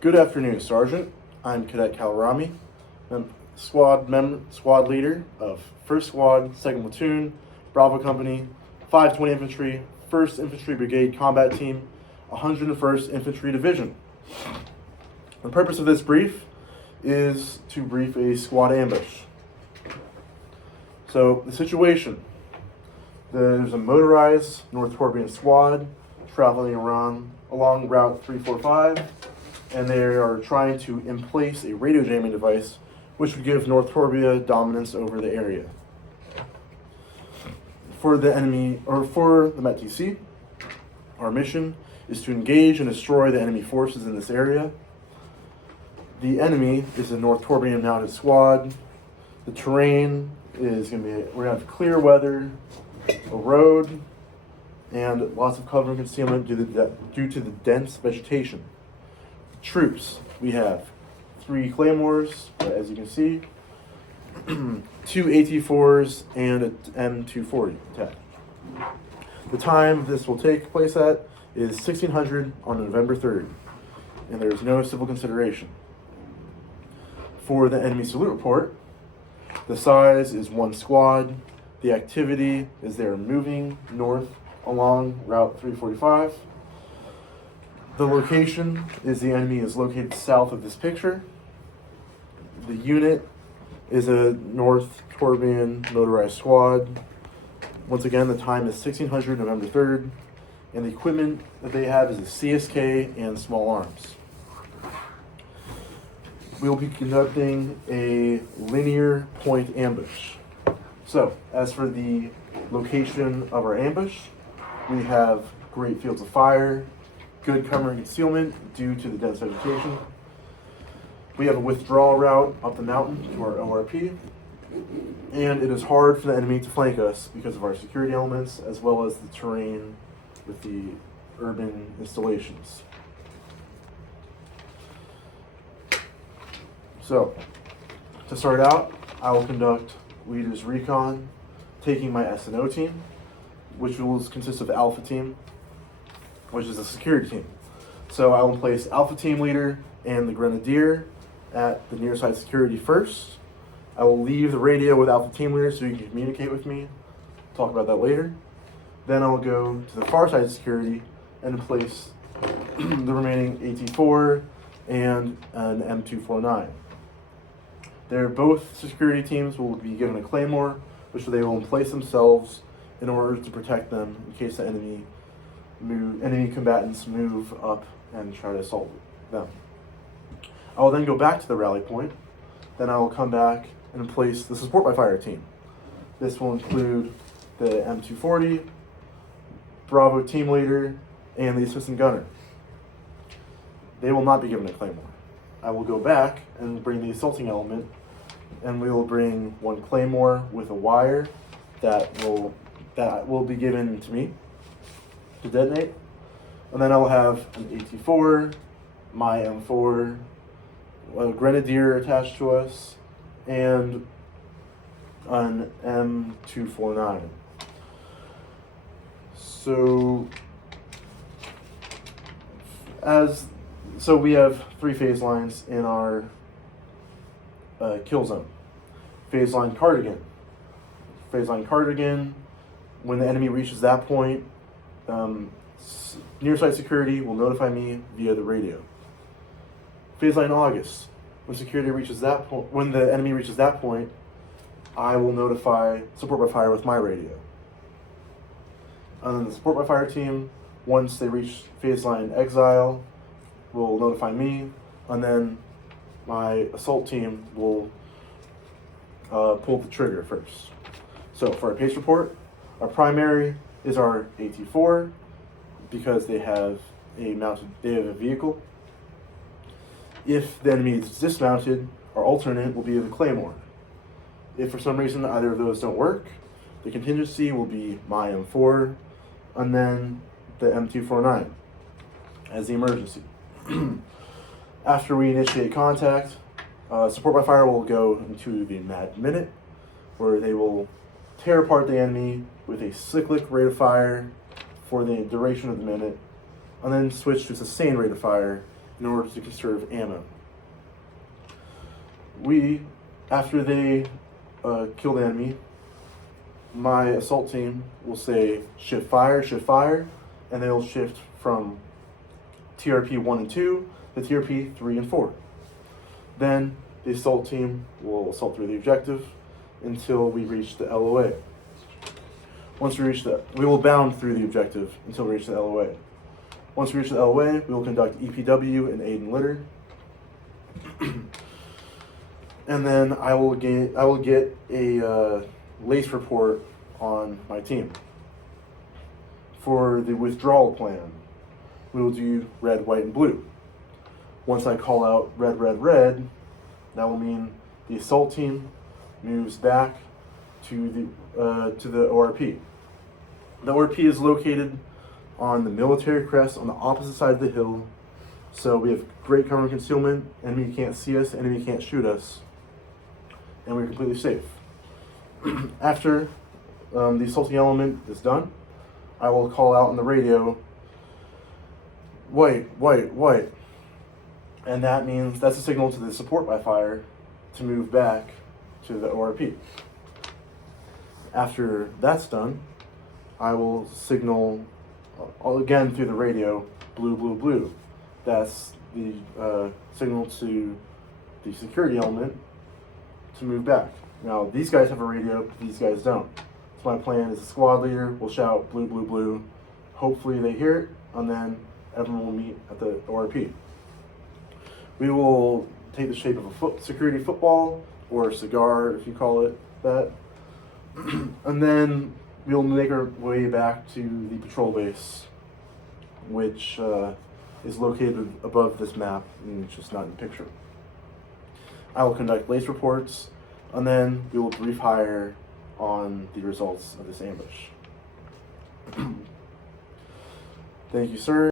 Good afternoon, Sergeant. I'm Cadet Kalarami. I'm squad leader of 1st Squad, 2nd Platoon, Bravo Company, 520 Infantry, 1st Infantry Brigade Combat Team, 101st Infantry Division. The purpose of this brief is to brief a squad ambush. So, the situation. There's a motorized North Torbian squad traveling along Route 345, and they are trying to emplace a radio jamming device which would give North Torbia dominance over the area. For the METTC, our mission is to engage and destroy the enemy forces in this area. The enemy is a North Torbian mounted squad. The terrain is going to be, we're going to have clear weather, a road, and lots of cover and concealment due to the dense vegetation. Troops, we have 3 claymores, as you can see, 2 AT4s, and an M240 attack. The time this will take place at is 1600 on November 3rd, and there is no civil consideration. For the enemy salute report, the size is 1 squad. The activity is they're moving north along Route 345. The location is the enemy is located south of this picture. The unit is a North Torbian motorized squad. Once again, the time is 1600 November 3rd, and the equipment that they have is a CSK and small arms. We will be conducting a linear point ambush. So, as for the location of our ambush, we have great fields of fire, good cover and concealment due to the dense vegetation. We have a withdrawal route up the mountain to our ORP, and it is hard for the enemy to flank us because of our security elements as well as the terrain with the urban installations. So, to start out, I will conduct Leaders Recon, taking my S&O team, which will consist of Alpha Team, which is a security team. So I will place Alpha Team Leader and the Grenadier at the near side security first. I will leave the radio with Alpha Team Leader so you can communicate with me. Talk about that later. Then I'll go to the far side security and place the remaining AT4 and an M249. They're both security teams will be given a claymore, which they will place themselves in order to protect them in case the enemy combatants move up and try to assault them. I will then go back to the rally point. Then I will come back and place the support by fire team. This will include the M240, Bravo team leader, and the assistant gunner. They will not be given a claymore. I will go back and bring the assaulting element, and we will bring 1 claymore with a wire that will be given to me to detonate. And then I'll have an AT4, my M4, a Grenadier attached to us, and an M249. So we have 3 phase lines in our kill zone. Phase line Cardigan. Phase line Cardigan, when the enemy reaches that point, near side security will notify me via the radio. Phase line August, when the enemy reaches that point, I will notify support by fire with my radio. And then the support by fire team, once they reach phase line Exile, will notify me, and then my assault team will pull the trigger first. So for our pace report, our primary is our AT4 because they have a vehicle. If the enemy is dismounted, our alternate will be the Claymore. If for some reason either of those don't work, the contingency will be my M4 and then the M249 as the emergency. After we initiate contact, support by fire will go into the Mad Minute, where they will tear apart the enemy with a cyclic rate of fire for the duration of the minute, and then switch to sustained rate of fire in order to conserve ammo. After they kill the enemy, my assault team will say shift fire, and they'll shift from TRP 1 and 2 to TRP 3 and 4. Then the assault team will assault through the objective until we reach the LOA. We will bound through the objective until we reach the LOA. Once we reach the LOA, we will conduct EPW and aid and litter. And then I will get a LACE report on my team. For the withdrawal plan, we will do red, white, and blue. Once I call out red, that will mean the assault team moves back to the ORP. The ORP is located on the military crest on the opposite side of the hill, so we have great cover and concealment. Enemy can't see us, enemy can't shoot us, and we're completely safe. After the assaulting element is done, I will call out on the radio, white, and that means that's a signal to the support by fire to move back to the ORP. After that's done, I will signal again through the radio, blue. That's the signal to the security element to move back. Now, these guys have a radio, but these guys don't. So my plan is the squad leader will shout blue. Hopefully they hear it, and then everyone will meet at the ORP. We will take the shape of a security football, or a cigar if you call it that. And then we'll make our way back to the patrol base, which is located above this map, and it's just not in the picture. I will conduct LACE reports, and then we will brief hire on the results of this ambush. Thank you, sir.